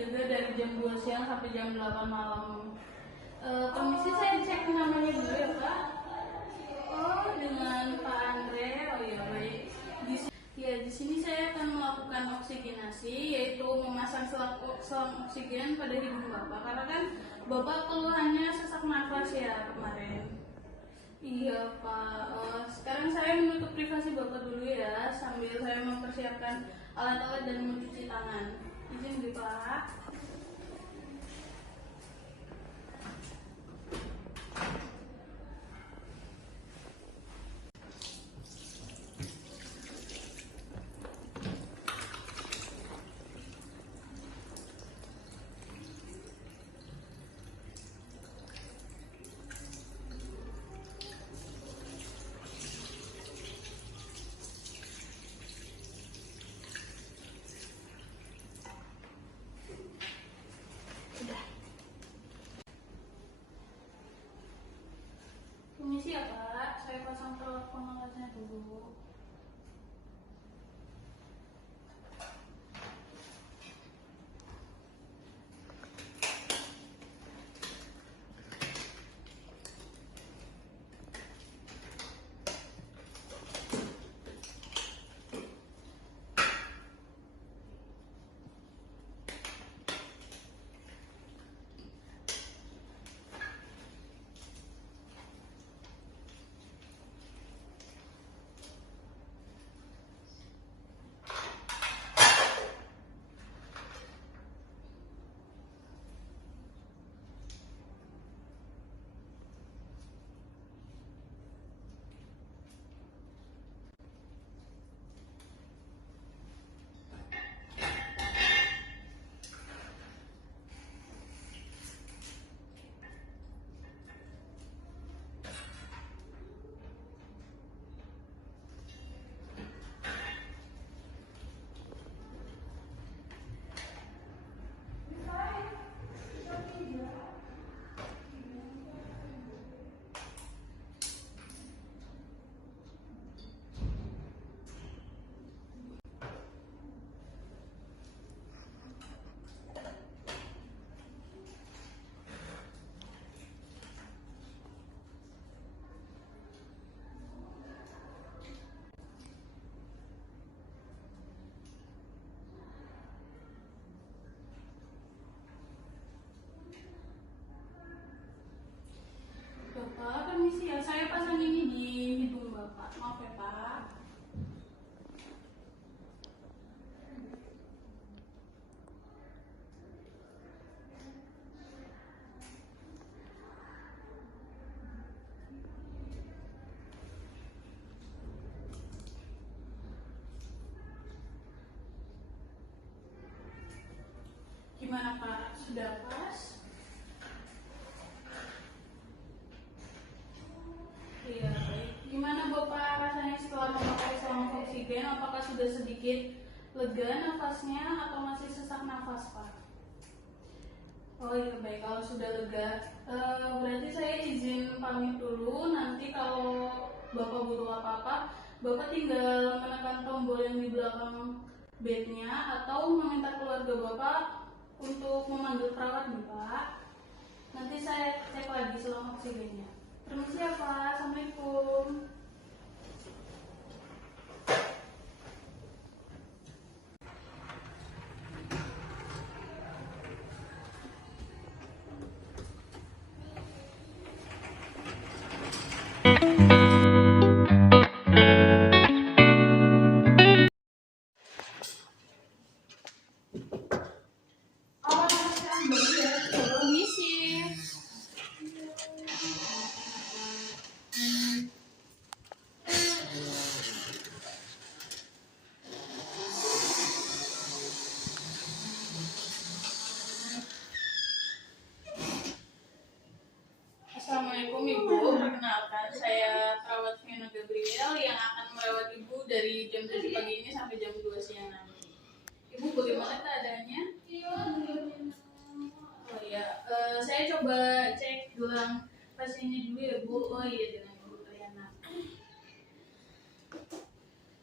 dijaga dari jam 2 siang sampai jam 8 malam. Permisi, saya cek namanya dulu ya Pak. Oh, dengan Pak Andre. Oh ya, baik. Di sini saya akan melakukan oksigenasi, yaitu memasang selang oksigen pada hidung Bapak. Karena kan Bapak keluhannya sesak nafas ya kemarin. Iya Pak, sekarang saya menutup privasi Bapak dulu ya, sambil saya mempersiapkan alat-alat dan mencuci tangan. Izin dulu Pak. Permisi ya Pak, saya pasang peralatan pengawasannya dulu. Bapak, permisi ya, saya pasang ini di hidung Bapak. Maaf ya Pak. Gimana Pak? Sudah pas? Iya, baik. Gimana Bapak rasanya setelah memakai selang oksigen? Apakah sudah sedikit lega nafasnya atau masih sesak nafas Pak? Oh iya baik, kalau sudah lega, berarti saya izin pamit dulu. Nanti kalau Bapak butuh apa-apa, Bapak tinggal menekan tombol yang di belakang bednya atau meminta keluarga Bapak untuk memanggil perawat nih Pak. Nanti saya cek lagi selang oksigennya. Permisi ya Pak, Assalamualaikum. Permisi. Assalamualaikum Ibu, perkenalkan saya perawat Vina Gabriel yang akan merawat Ibu dari jam 7 pagi ini sampai jam 2 siang nanti. Ibu bagaimana keadaannya? Oh iya, saya coba cek gelang pasiennya dulu ya Bu. Oh iya, dengan Ibu Triana.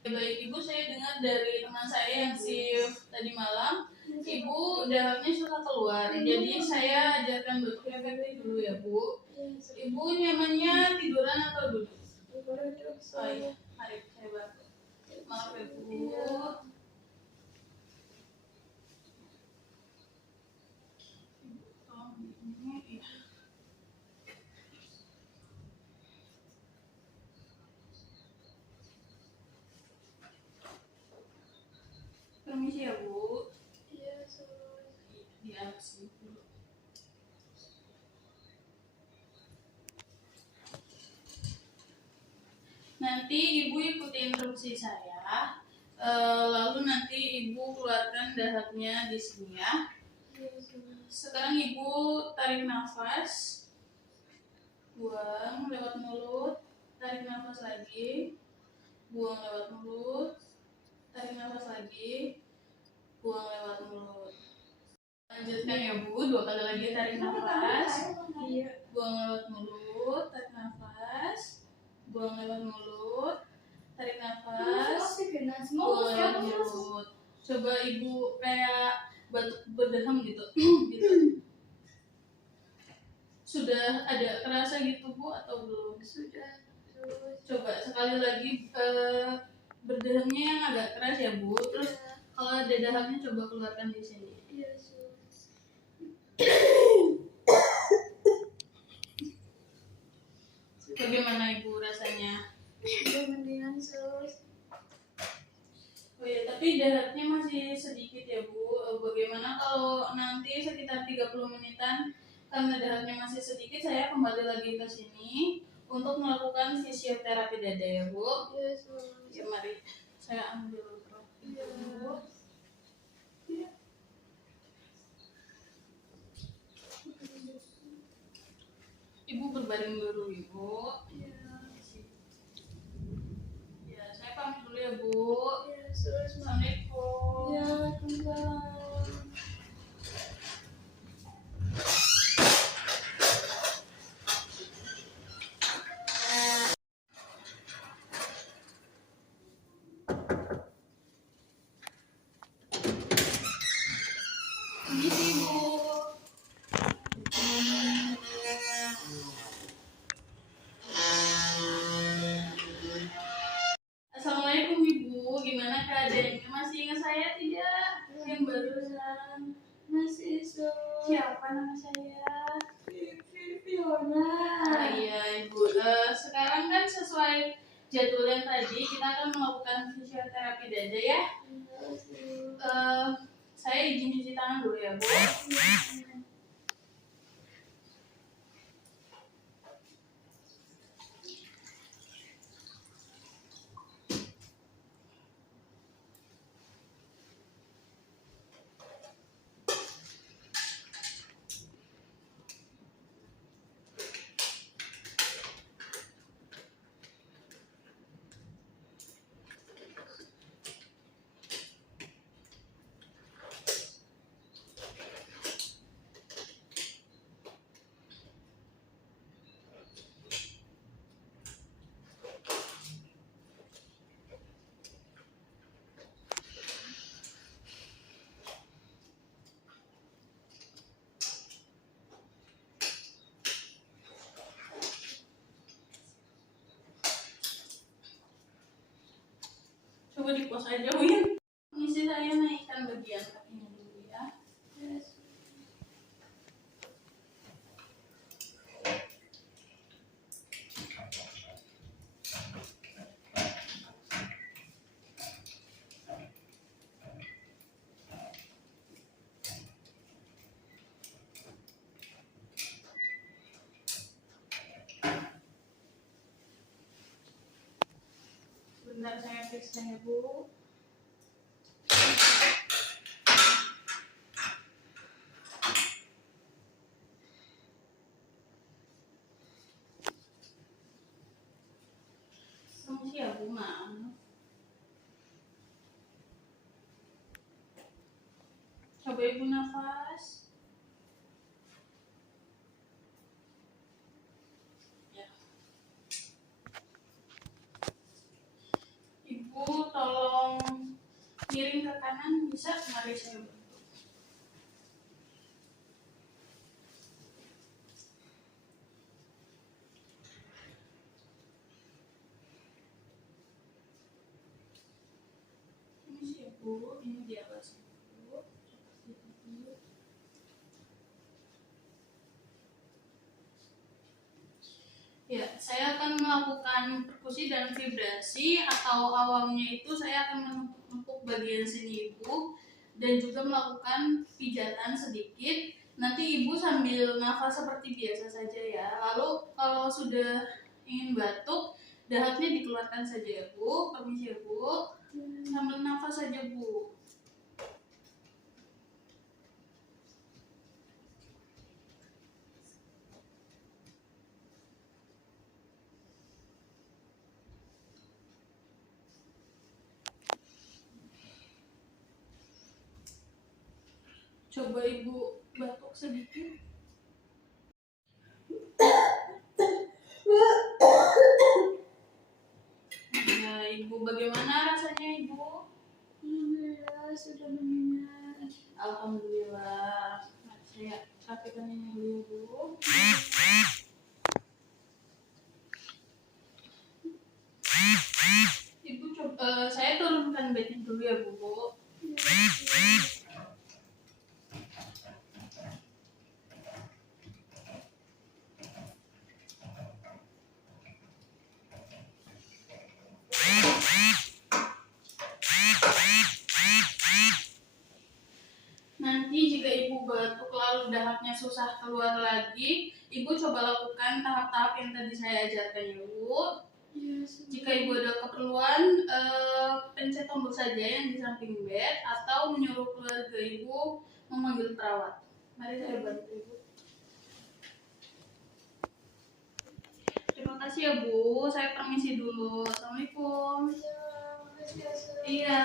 Baik Ibu, saya dengar dari teman saya yang shift tadi malam, Ibu ibu dahaknya susah keluar, jadi saya ajarkan breathing efektif dulu ya bu. Ibu nyamannya tiduran atau duduk? Oh iya, mari saya bantu. Maaf ya bu. Tolong ini ya. Permisi ya bu. Iya, Di atas dulu. Nanti ibu ikuti instruksi saya. Lalu nanti ibu keluarkan dahaknya di sini ya. Sekarang ibu tarik nafas, buang lewat mulut, tarik nafas lagi, buang lewat mulut, tarik nafas lagi, buang lewat mulut. Lanjutkan ya bu, 2 kali lagi tarik nafas, buang lewat mulut, tarik nafas, buang lewat mulut, tarik nafas, buang lewat mulut. Coba ibu kayak batuk berdeham gitu. Gitu. Sudah ada kerasa gitu bu atau belum? Sudah. Coba sekali lagi berdehamnya yang agak keras ya bu. Terus kalau ada dahamnya coba keluarkan di sini. Iya, Bagaimana ibu rasanya? udah mendingan sus. Oh ya, tapi dahatnya masih sedikit ya bu. Bagaimana kalau nanti sekitar 30 menitan karena dahatnya masih sedikit, saya kembali lagi ke sini untuk melakukan fisioterapi dada ya bu. Iya sus. Ya mari saya ambil dulu. Ibu berbaring dulu ibu. Ya, saya pamit dulu ya bu. Iya sus. Assalamualaikum. Ya, Waalaikumsalam. Permisi bu. Assalamualaikum ibu, gimana keadaannya? Masih ingat saya tidak? Yang barusan. Masih sus. Siapa nama saya? Fiona. Ah, iya ibu. Sekarang kan sesuai jadwal yang tadi kita akan melakukan fisioterapi dada ya. Saya izin cuci tangan dulu ya bu. Coba di pos aja Win. Misi saya naikkan bagian kakinya dulu ya. Sebentar saya periksa ya bu. Permisi ya bu, maaf. Coba ibu nafas. Ya. Ibu tolong miring ke kanan bisa, mari saya bantu. Ibu, ini di atas Ibu. Seperti itu. Ya, saya akan melakukan perkusi dan vibrasi atau awamnya itu saya akan menepuk bagian sini Ibu dan juga melakukan pijatan sedikit. Nanti Ibu sambil nafas seperti biasa saja ya. Lalu kalau sudah ingin batuk, dahaknya dikeluarkan saja ya Bu. Permisi ya Bu. Sambil nafas saja Bu. Coba Ibu batuk sedikit. Ya, Ibu bagaimana rasanya Ibu? Alhamdulillah sudah menyengat. Alhamdulillah. Nah, saya rapikan ini dulu Bu. Ibu coba, saya turunkan bednya dulu ya Bu. Nanti jika Ibu batuk lalu dahaknya susah keluar lagi, Ibu coba lakukan tahap-tahap yang tadi saya ajarkan ya Bu. Jika Ibu ada keperluan, pencet tombol saja yang di samping bed atau menyuruh keluarga Ibu memanggil perawat. Mari saya bantu Ibu. Terima kasih ya Bu, saya permisi dulu. Assalamualaikum. Ya, makasih ya, Sus. Iya.